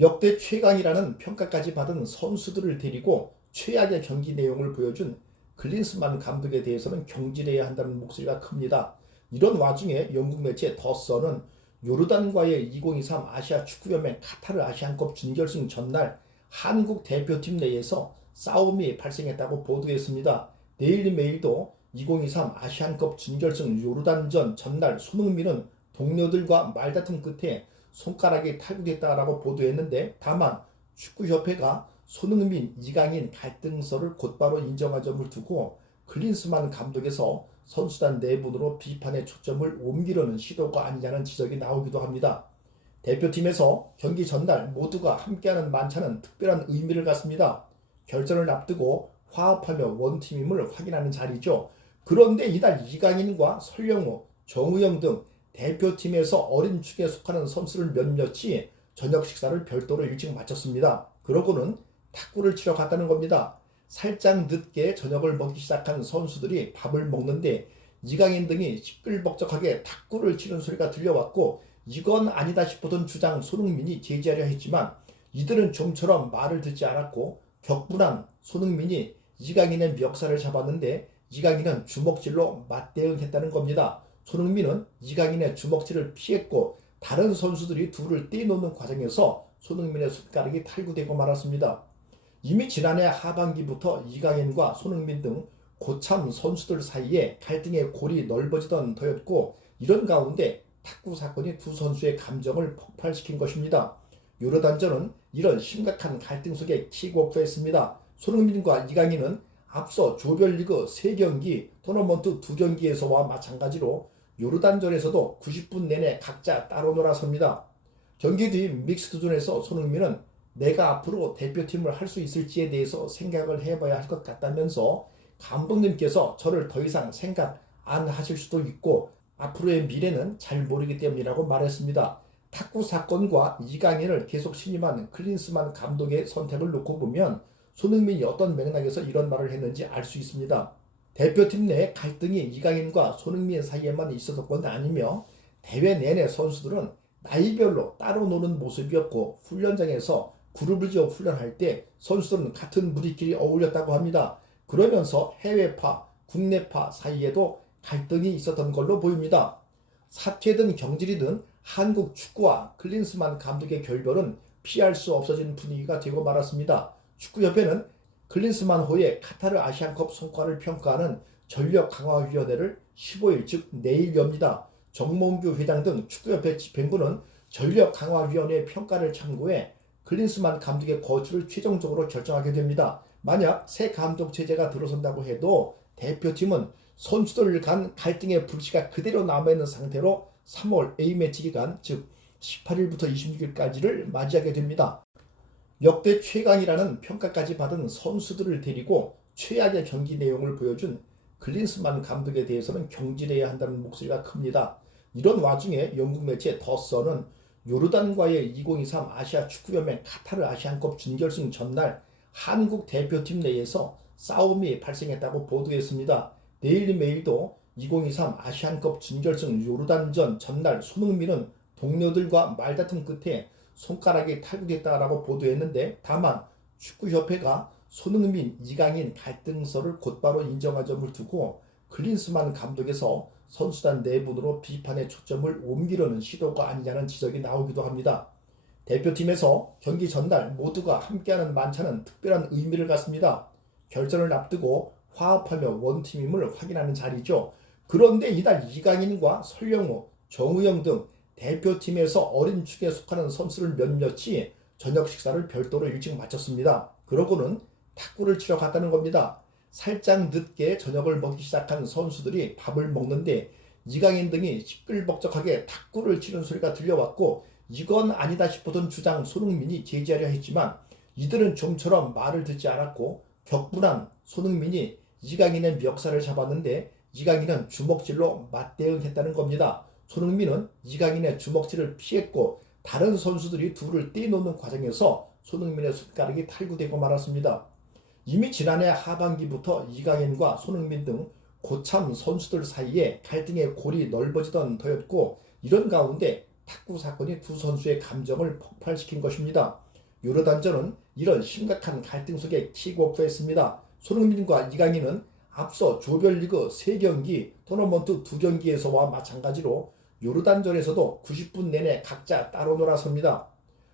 역대 최강이라는 평가까지 받은 선수들을 데리고 최악의 경기 내용을 보여준 클린스만 감독에 대해서는 경질해야 한다는 목소리가 큽니다. 이런 와중에 영국 매체 더 선은 요르단과의 2023 아시아 축구연맹 카타르 아시안컵 준결승 전날 한국 대표팀 내에서 싸움이 발생했다고 보도했습니다. 데일리 메일도 2023 아시안컵 준결승 요르단전 전날 손흥민은 동료들과 말다툼 끝에 손가락이 탈구됐다라고 보도했는데, 다만 축구협회가 손흥민, 이강인 갈등설을 곧바로 인정한 점을 두고 클린스만 감독에서 선수단 내분으로 비판의 초점을 옮기려는 시도가 아니냐는 지적이 나오기도 합니다. 대표팀에서 경기 전날 모두가 함께하는 만찬은 특별한 의미를 갖습니다. 결전을 앞두고 화합하며 원팀임을 확인하는 자리죠. 그런데 이날 이강인과 설영우, 정우영 등 대표팀에서 어린 축에 속하는 선수를 몇몇이 저녁 식사를 별도로 일찍 마쳤습니다. 그러고는 탁구를 치러 갔다는 겁니다. 살짝 늦게 저녁을 먹기 시작한 선수들이 밥을 먹는데 이강인 등이 시끌벅적하게 탁구를 치는 소리가 들려왔고, 이건 아니다 싶었던 주장 손흥민이 제지하려 했지만 이들은 좀처럼 말을 듣지 않았고, 격분한 손흥민이 이강인의 멱살을 잡았는데 이강인은 주먹질로 맞대응했다는 겁니다. 손흥민은 이강인의 주먹질을 피했고 다른 선수들이 둘을 떼놓는 과정에서 손흥민의 손가락이 탈구되고 말았습니다. 이미 지난해 하반기부터 이강인과 손흥민 등 고참 선수들 사이에 갈등의 골이 넓어지던 터였고, 이런 가운데 탁구 사건이 두 선수의 감정을 폭발시킨 것입니다. 요르단전은 이런 심각한 갈등 속에 킥오프했습니다. 손흥민과 이강인은 앞서 조별리그 3경기, 토너먼트 2경기에서와 마찬가지로 요르단전에서도 90분 내내 각자 따로 놀아섭니다. 경기 뒤 믹스드존에서 손흥민은 내가 앞으로 대표팀을 할 수 있을지에 대해서 생각을 해봐야 할 것 같다면서 감독님께서 저를 더 이상 생각 안 하실 수도 있고 앞으로의 미래는 잘 모르기 때문이라고 말했습니다. 탁구 사건과 이강인을 계속 신임한 클린스만 감독의 선택을 놓고 보면 손흥민이 어떤 맥락에서 이런 말을 했는지 알 수 있습니다. 대표팀 내 갈등이 이강인과 손흥민 사이에만 있었던 건 아니며 대회 내내 선수들은 나이별로 따로 노는 모습이었고, 훈련장에서 그룹을 지어 훈련할 때 선수들은 같은 무리끼리 어울렸다고 합니다. 그러면서 해외파, 국내파 사이에도 갈등이 있었던 걸로 보입니다. 사퇴든 경질이든 한국 축구와 클린스만 감독의 결별은 피할 수 없어진 분위기가 되고 말았습니다. 축구협회는 클린스만 호의 카타르 아시안컵 성과를 평가하는 전력강화위원회를 15일 즉 내일 엽니다. 정몽규 회장 등 축구협회 집행부는 전력강화위원회 평가를 참고해 클린스만 감독의 거취를 최종적으로 결정하게 됩니다. 만약 새 감독 체제가 들어선다고 해도 대표팀은 선수들 간 갈등의 불씨가 그대로 남아있는 상태로 3월 A매치 기간 즉 18일부터 26일까지를 맞이하게 됩니다. 역대 최강이라는 평가까지 받은 선수들을 데리고 최악의 경기 내용을 보여준 클린스만 감독에 대해서는 경질해야 한다는 목소리가 큽니다. 이런 와중에 영국 매체 더 선은 요르단과의 2023 아시아 축구연맹 카타르 아시안컵 준결승 전날 한국 대표팀 내에서 싸움이 발생했다고 보도했습니다. 데일리 메일도 2023 아시안컵 준결승 요르단전 전날 손흥민은 동료들과 말다툼 끝에 손가락이 탈구됐다라고 보도했는데, 다만 축구협회가 손흥민, 이강인 갈등설을 곧바로 인정한 점을 두고 클린스만 감독에서 선수단 내분으로 비판의 초점을 옮기려는 시도가 아니냐는 지적이 나오기도 합니다. 대표팀에서 경기 전날 모두가 함께하는 만찬은 특별한 의미를 갖습니다. 결전을 앞두고 화합하며 원팀임을 확인하는 자리죠. 그런데 이날 이강인과 설영우, 정우영 등 대표팀에서 어린 축에 속하는 선수를 몇몇이 저녁 식사를 별도로 일찍 마쳤습니다. 그러고는 탁구를 치러 갔다는 겁니다. 살짝 늦게 저녁을 먹기 시작한 선수들이 밥을 먹는데 이강인 등이 시끌벅적하게 탁구를 치는 소리가 들려왔고, 이건 아니다 싶었던 주장 손흥민이 제지하려 했지만 이들은 좀처럼 말을 듣지 않았고, 격분한 손흥민이 이강인의 멱살을 잡았는데 이강인은 주먹질로 맞대응했다는 겁니다. 손흥민은 이강인의 주먹질을 피했고 다른 선수들이 둘을 떼놓는 과정에서 손흥민의 손가락이 탈구되고 말았습니다. 이미 지난해 하반기부터 이강인과 손흥민 등 고참 선수들 사이에 갈등의 골이 넓어지던 터였고, 이런 가운데 탁구 사건이 두 선수의 감정을 폭발시킨 것입니다. 유로단전은 이런 심각한 갈등 속에 킥오프했습니다. 손흥민과 이강인은 앞서 조별리그 3경기, 토너먼트 2경기에서와 마찬가지로 요르단전에서도 90분 내내 각자 따로 놀아섭니다.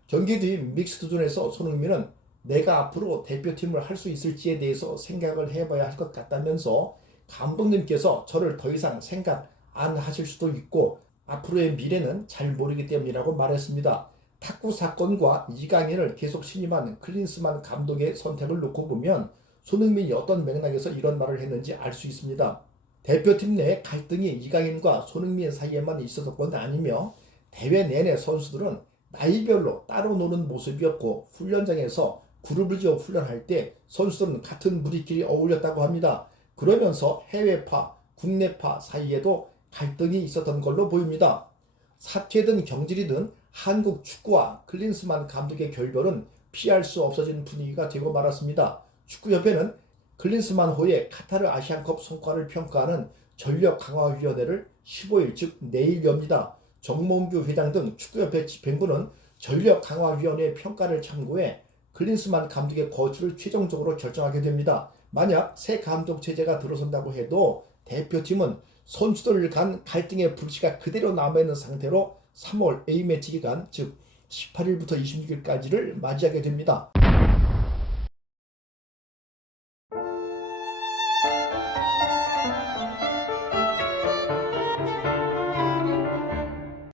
경기 뒤 믹스드존에서 손흥민은 내가 앞으로 대표팀을 할 수 있을지에 대해서 생각을 해봐야 할 것 같다면서, 감독님께서 저를 더 이상 생각 안 하실 수도 있고 앞으로의 미래는 잘 모르기 때문이라고 말했습니다. 탁구 사건과 이강인을 계속 신임한 클린스만 감독의 선택을 놓고 보면 손흥민이 어떤 맥락에서 이런 말을 했는지 알 수 있습니다. 대표팀 내 갈등이 이강인과 손흥민 사이에만 있었던 건 아니며, 대회 내내 선수들은 나이별로 따로 노는 모습이었고, 훈련장에서 그룹을 지어 훈련할 때 선수들은 같은 무리끼리 어울렸다고 합니다. 그러면서 해외파, 국내파 사이에도 갈등이 있었던 걸로 보입니다. 사퇴든 경질이든 한국 축구와 클린스만 감독의 결별은 피할 수 없어진 분위기가 되고 말았습니다. 축구협회는 클린스만호의 카타르 아시안컵 성과를 평가하는 전력강화위원회를 15일 즉 내일 엽니다. 정몽규 회장 등 축구협회 집행부는 전력강화위원회 평가를 참고해 클린스만 감독의 거취를 최종적으로 결정하게 됩니다. 만약 새 감독 체제가 들어선다고 해도 대표팀은 선수들 간 갈등의 불씨가 그대로 남아있는 상태로 3월 A매치 기간 즉 18일부터 26일까지를 맞이하게 됩니다.